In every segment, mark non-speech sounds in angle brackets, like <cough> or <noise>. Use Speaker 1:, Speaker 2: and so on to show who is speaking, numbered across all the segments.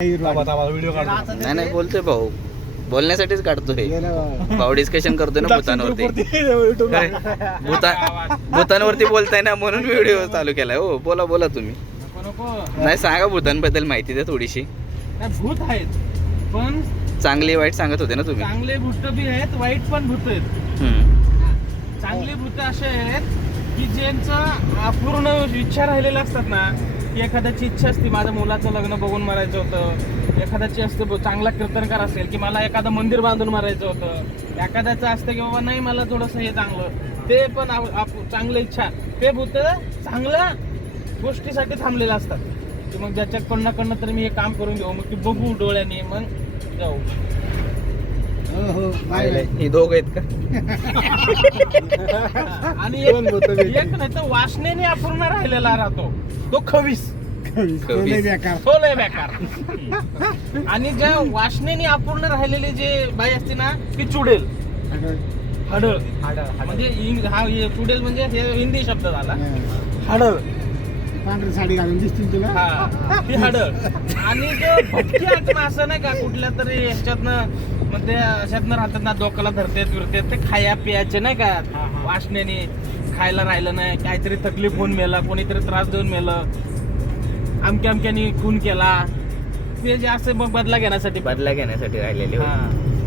Speaker 1: नाही नाही बोलतोय भाऊ. बोलण्यासाठीच काढतोय. भाऊ डिस्कशन करतोय ना भूतांवरती. भूतांवरती बोलताय ना म्हणून व्हिडिओ चालू केलाय. हो बोला बोला तुम्ही. नाही सांगा भूतांबद्दल माहिती द्या थोडीशी.
Speaker 2: भूत आहेत पण
Speaker 1: चांगली वाईट सांगत होते ना तुम्ही.
Speaker 2: चांगले भूत बी आहेत वाईट पण भूत आहेत. चांगले भूत असे आहेत की ज्यांचं अपूर्ण इच्छा राहिलेल्या असतात ना की एखाद्याची इच्छा असते माझ्या मुलाचं लग्न बघून मारायचं होतं. एखाद्याची असते ब- चांगला कीर्तनकार असेल की मला एखादं मंदिर बांधून मारायचं होतं. एखाद्याचं असतं की बाबा नाही मला थोडंसं हे चांगलं. ते पण आप- आप- चांगलं इच्छा. ते भूत चांगल्या गोष्टीसाठी थांबलेलं असतात. की मग ज्याच्याकडनं कडनं तर मी हे काम करून घेऊ. मग की बघू डोळ्याने मग जाऊ.
Speaker 1: ही दोघ आहेत का?
Speaker 2: आणि एक एक नाही तर वासनेने अपूर्ण राहिलेला राहतो. तो खवीस. तो लय बेकार. आणि ज्या वासनेने अपूर्ण राहिलेली जे बाई असते ना ती चुडेल. हडळ. म्हणजे इंग- हा हे चुडेल म्हणजे हे हिंदी शब्द झाला. हडळ.
Speaker 3: पांढरी साडी घालून दिसतील तुला.
Speaker 2: हा ती आणि जो भक्ती आत्मा असं नाही का कुठल्या तरी ह्याच्यातनं मग ते अशातनं राहतात ना डोक्याला धरतेत फिरतेत ते खाया पियाचे नाही का वासनेने खायला राहिलं नाही काहीतरी तकलीफ होऊन मेला कोणीतरी त्रास देऊन मेलं अमक्या अमक्यानी खून केला. ते जे असे मग बदला घेण्यासाठी.
Speaker 1: बदला घेण्यासाठी राहिलेले
Speaker 2: हा,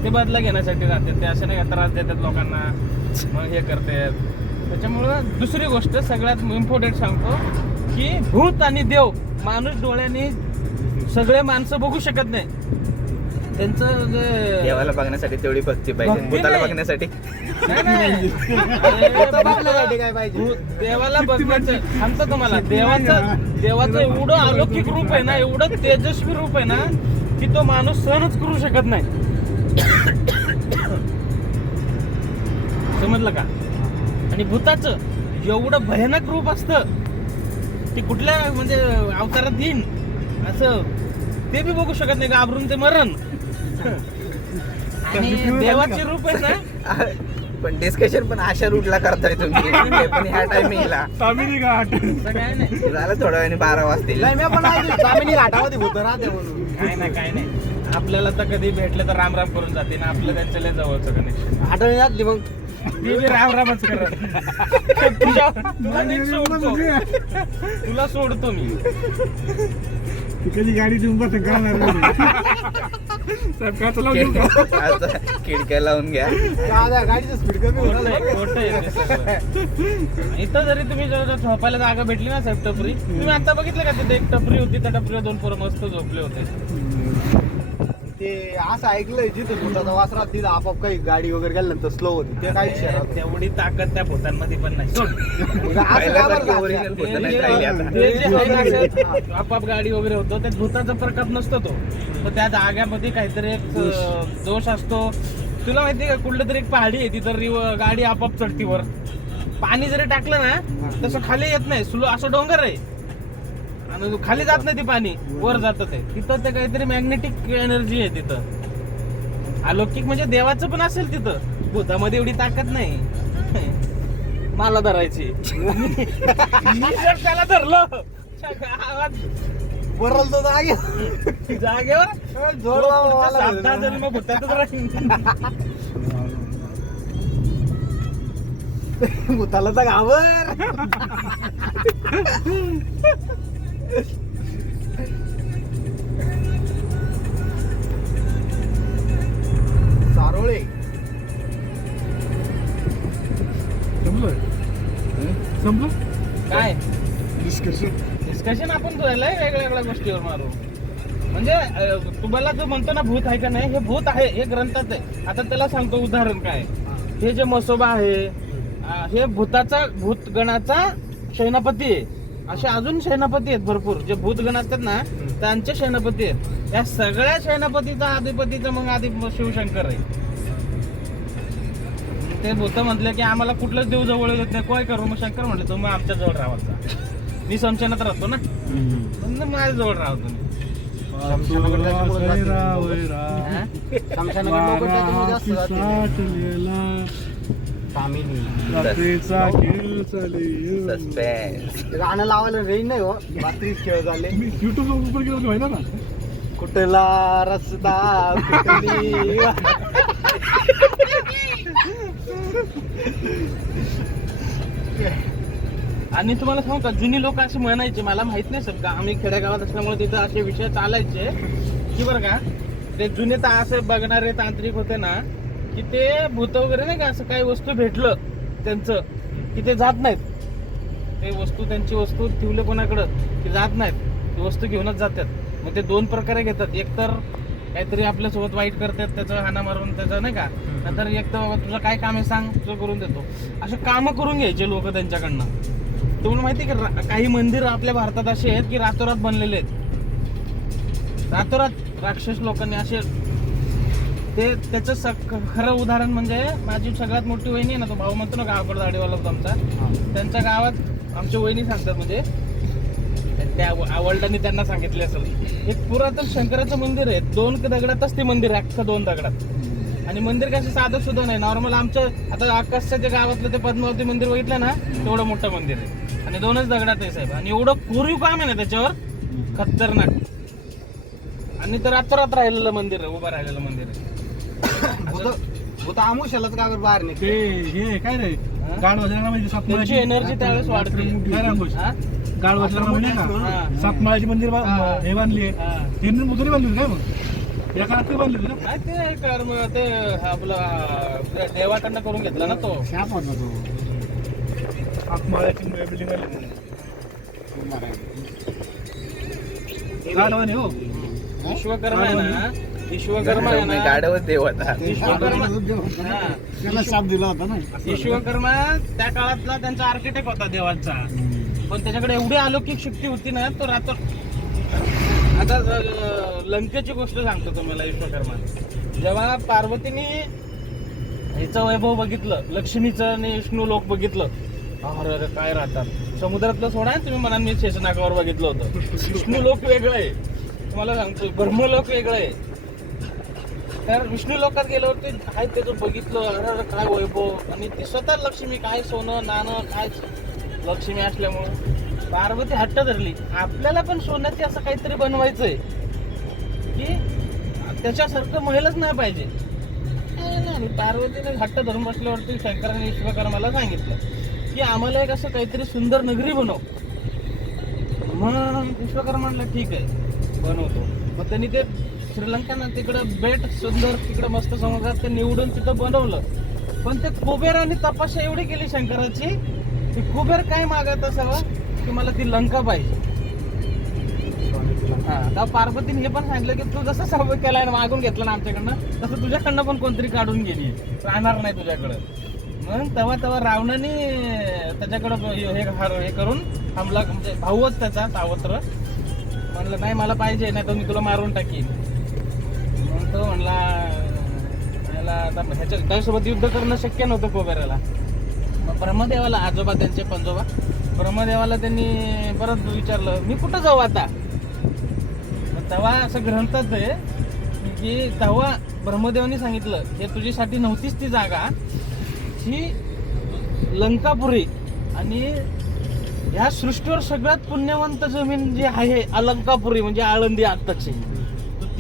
Speaker 2: ते बदला घेण्यासाठी राहतात. ते असे नाही का त्रास देतात लोकांना मग हे करतात. त्याच्यामुळं दुसरी गोष्ट सगळ्यात इम्पॉर्टंट सांगतो की भूत आणि देव माणूस डोळ्याने सगळे माणसं बघू शकत नाही. त्यांचं जे
Speaker 1: देवाला बघण्यासाठी तेवढी भक्ती पाहिजे.
Speaker 2: भक्ती
Speaker 1: भूताला
Speaker 2: नाही.
Speaker 1: बघण्यासाठी.
Speaker 2: नाही, नाही. भूत- देवाला बघण्याचं सांगतो तुम्हाला. देवाचं देवाचं एवढं अलौकिक रूप आहे ना एवढं तेजस्वी रूप आहे ना की तो माणूस सहनच करू शकत नाही. समजलं का? आणि भूताचं एवढं भयानक रूप असतं. की कुठल्या म्हणजे अवतारात येईन असं. ते बी बघू शकत नाही घाबरून ते मरण? आणि देवाचे रूप आहे ना? <laughs>
Speaker 1: पण डिस्कशन पण अशा रूटला करताय तुम्ही. ते पण ह्या टायमिंगला
Speaker 3: तामिनी घाट
Speaker 2: नाही
Speaker 1: झालं थोड्या वेळाने बारा वाजतील.
Speaker 3: घाटामध्ये होत राहते म्हणून.
Speaker 2: काय नाही काय नाही. आपल्याला तर कधी भेटले तर राम राम करून जाते ना आपलं त्यांच्या लय जवळचं कनेक्शन
Speaker 3: आठवणी घातली मग.
Speaker 2: मी बी राम रामच करत. तुझ्या- तुला सोडतो. तुला सोडतो मी.
Speaker 3: ती कधी गाडी देऊन बस
Speaker 1: खिडक्या लावून घ्या.
Speaker 3: गाडीचं स्पीड कमी.
Speaker 2: इथं जरी तुम्ही झोपायला जागा भेटली ना साहेब टपरी तुम्ही आता बघितलं का तिथे एक टपरी होती त्या टपरीवर दोन पोरं मस्त झोपले होते?
Speaker 3: ते असं ऐकलंय जिथे भूताचा वास राहत तिथं आपाप काही गाडी वगैरे गेल्यानंतर स्लो होती. ते काही
Speaker 2: तेवढी ताकद त्या भूतांमध्ये पण नाही. सोड.
Speaker 1: पहिल्यासारखी original भूतं नाही राहिली आता.
Speaker 2: ते जे आहे ना असं आपाप गाडी वगैरे होतो. त्यात भूताचा प्रकार नसतो तो. तर त्या जाग्यामध्ये काहीतरी एक अं, दोष असतो. तुला माहिती का कुठलं तरी एक पहाडी आहे तिथं रिव गाडी आपाप चढती वर पाणी जरी टाकलं ना तसं खाली येत नाही. सुलो असं डोंगर आहे. आणि खाली जात नाही ती पाणी वर जात ते. तिथं ते काहीतरी मॅग्नेटिक एनर्जी आहे तिथं. अलौकिक म्हणजे देवाचं पण असेल तिथं. भूतामध्ये एवढी ताकद नाही. <laughs> मला धरायची. <laughs> मी जर त्याला धरलं आवाज
Speaker 3: बरल तो जागे.
Speaker 2: जागेवर
Speaker 3: जोर
Speaker 2: जन्म भूतातच राहील
Speaker 3: भूताला तर घाबर <laughs> सारोळे. संपलं संपलं?
Speaker 2: काय?
Speaker 3: डिस्कशन
Speaker 2: डिस्कशन आपण वेगळ्या वेगळ्या गोष्टीवर मारू. म्हणजे अं, तुम्हाला जो म्हणतो ना भूत आहे का नाही हे भूत आहे हे ग्रंथात आहे. आता त्याला सांगतो उदाहरण काय. हे जे मसोबा आहे अं, हे भूताचा भूतगणाचा सेनापती आहे. असे अजून सेनापती आहेत भरपूर जे भूतगण असतात ना त्यांचे सेनापती आहेत. या सगळ्या सेनापतीचा अधिपतीचा मग आधी शिवशंकर आहे. ते भूत म्हटले की आम्हाला कुठलंच देव जवळ येत नाही. काय करू? मग शंकर म्हटले तुम्ही आमच्या जवळ राहायचा मी संशयनात राहतो ना. माझ्या जवळ राहा तुम्ही. हा?
Speaker 3: रात्रीचा खेळ चालेल
Speaker 1: सस्पेन्स
Speaker 3: गाणं लावायला रेंज नाही हो. रात्री खेळ झाले. मी युट्यूब वर गेलो माहिती ना कुठला रस्ता
Speaker 2: आणि तुम्हाला सांगू का जुनी लोक असे म्हणायचे मला माहीत नाही सर आम्ही खेडेगावात असल्यामुळे तिथं असे विषय चालायचे. की बरं का ते जुने तर असे बघणारे तांत्रिक होते ना की ते भूत वगैरे नाही का असं काही वस्तू भेटलं त्यांचं की ते जात नाहीत. ते वस्तू त्यांची वस्तू ठेवले कोणाकडं की जात नाहीत. ती वस्तू घेऊनच जातात. मग ते दोन प्रकारे घेतात. एक तर काहीतरी आपल्यासोबत वाईट करतात त्याचं हाना मारून त्याचं नाही का? नंतर एक तर बाबा तुझं काय काम आहे सांग तुझं करून देतो. असे कामं करून घ्यायचे लोक त्यांच्याकडनं. तुम्हाला माहिती आहे की रा- काही मंदिर आपल्या भारतात असे आहेत की रातोरात बनलेले आहेत. रातोरात राक्षस लोकांनी असे ते त्याचं स- खरं उदाहरण म्हणजे माझी सगळ्यात मोठी वहिनी आहे ना तो भाऊ म्हणतो ना गावाकडे दाढीवाला होता आमचा. त्यांच्या गावात आमच्या वहिनी सांगतात म्हणजे त्या वडिलांनी त्यांना सांगितले असेल एक पुरातन शंकराचं मंदिर आहे दोन दगडातच ते मंदिर आहे अख्खं दोन दगडात. आणि मंदिर कसं साधं सुद्धा नाही नॉर्मल आमचं आता आकाशच्या जे गावातलं ते पद्मावती मंदिर बघितलं ना तेवढं मोठं मंदिर आहे. आणि दोनच दगडात आहे साहेब. आणि एवढं कोरीव काम आहे ना त्याच्यावर खतरनाक. आणि ते रातोरात राहिलेलं मंदिर आहे उभं राहिलेलं मंदिर आहे.
Speaker 3: भूत आमुशालाच का बरं बाहेर निघते
Speaker 4: ते हे काय रे? गाड वाजला म्हणजे
Speaker 2: त्यांची एनर्जी त्यावेळेस वाढते.
Speaker 4: काय
Speaker 2: हा?
Speaker 4: गाड वाजला म्हणजे
Speaker 2: हा.
Speaker 4: ना सातमाळ्याची मंदिर बा-
Speaker 2: हा.
Speaker 4: हे बांधली
Speaker 2: हा.
Speaker 4: तीन मुद्रे बांधली काय मग? ते बांधली होती ना?
Speaker 2: काय ते कर्म ते आपलं देवाकडनं करून घेतला ना तो.
Speaker 3: शाप होता तो.
Speaker 4: सातमाळ्याची बिल्डिंग बांधली गाड वाणी हो.
Speaker 2: विश्वकर्मा आहे ना विश्वकर्मा आहे ना
Speaker 1: गाडवच देव आता.
Speaker 2: विश्वकर्मा हा.
Speaker 3: त्याला शाप दिला होता ना.
Speaker 2: विश्वकर्मा त्या काळातला त्यांचा आर्किटेक्ट होता देवाचा. पण त्याच्याकडे एवढी अलौकिक शक्ती होती ना तो रात्र आता लंकेची गोष्ट सांगतो तुम्हाला विश्वकर्मा जेव्हा पार्वतीने हिचं वैभव बघितलं लक्ष्मीचं आणि विष्णू लोक बघितलं अरे अरे काय राहतात? समुद्रातलं सोडा तुम्ही म्हणा मी शेषनागावर बघितलं होतं. विष्णू लोक वेगळं. आहे तुम्हाला सांगतो ब्रह्मलोक वेगळं. आहे तर विष्णू लोकात गेल्यावरती काय त्याचं बघितलं अरे अरे काय वैभव? आणि ते स्वतः लक्ष्मी काय सोनं नाणं काय लक्ष्मी असल्यामुळं. पार्वती हट्ट धरली. आपल्याला पण सोन्याचे असं काहीतरी बनवायचंय. की त्याच्यासारखं महिलाच नाही पाहिजे. नाही, आणि पार्वतीने हट्ट धरून बसल्यावरती शंकराने विश्वकर्माला सांगितलं. की आम्हाला एक असं काहीतरी सुंदर नगरी बनव. मग विश्वकर्मा म्हणलं ठीक आहे. बनवतो. मग त्यांनी ते श्रीलंकाना तिकडं बेट सुंदर तिकडं मस्त समुद्रात ते निवडून तिथं बनवलं. पण ते कुबेराने तपस्या एवढी केली शंकराची की कुबेर काय मागत असावं की मला ती लंका पाहिजे. हा पार्वतीने हे पण सांगितलं की तू जसं सर्व केलाय आणि मागून घेतलं ना आमच्याकडनं तसं तुझ्याकडनं पण कोणतरी काढून गेली राहणार नाही तुझ्याकडं. मग तेव्हा तेव्हा रावणाने त्याच्याकडं हे हे- हे करून हमला म्हणजे भाऊच त्याचा सावत्र म्हणलं नाही मला पाहिजे नाही तर मी तुला मारून टाकीन. तो म्हणला याला आता ह्याच्या त्यासोबत युद्ध करणं शक्य नव्हतं कोबेराला. मग ब्रह्मदेवाला आजोबा त्यांचे पंजोबा. ब्रह्मदेवाला त्यांनी परत विचारलं मी कुठं जाऊ आता? तेव्हा असं ग्रंथात आहे की तेव्हा ब्रह्मदेवाने सांगितलं हे तुझ्यासाठी नव्हतीच ती जागा. ही लंकापुरी आणि ह्या सृष्टीवर सगळ्यात पुण्यवंत जमीन जी आहे अलंकापुरी म्हणजे आळंदी आत्ताची.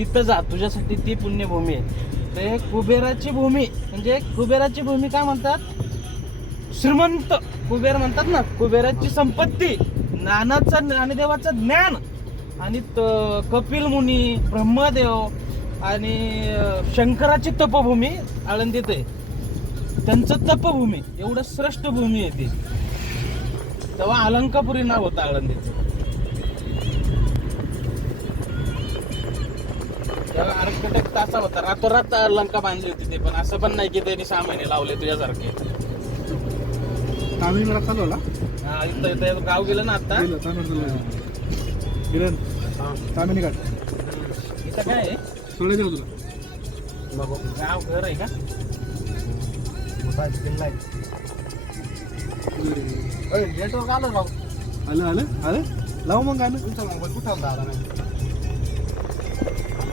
Speaker 2: तिथं जा तुझ्यासाठी ती पुण्यभूमी आहे. ते कुबेराची भूमी म्हणजे कुबेराची भूमी काय म्हणतात? श्रीमंत कुबेर म्हणतात ना कुबेराची संपत्ती ज्ञानाचं ज्ञानदेवाचं ज्ञान आणि त- कपिल मुनी ब्रह्मदेव आणि शंकराची तपभूमी आळंदीत आहे. त्यांचं तपभूमी एवढं श्रेष्ठ भूमी आहे ती. तेव्हा अलंकापुरी नाव होतं आळंदीचं आर्किटेक्ट असा होता. रातोरात लंका बांधली होती ते पण असं पण नाही की त्यांनी सहा महिने लावले तुझ्यासारखे.
Speaker 4: तामिळनाडात चालू
Speaker 2: हा, इथं इथं गाव गेलं ना आता?
Speaker 4: गेलं तामिळनाडू गिरण तामिळी घाट
Speaker 2: इथं काय आहे?
Speaker 4: सोडलं गेलं तुला
Speaker 2: गाव घर आहे का?
Speaker 3: आलं
Speaker 4: आलं आलं लावू मग गाणं.
Speaker 3: तुमचा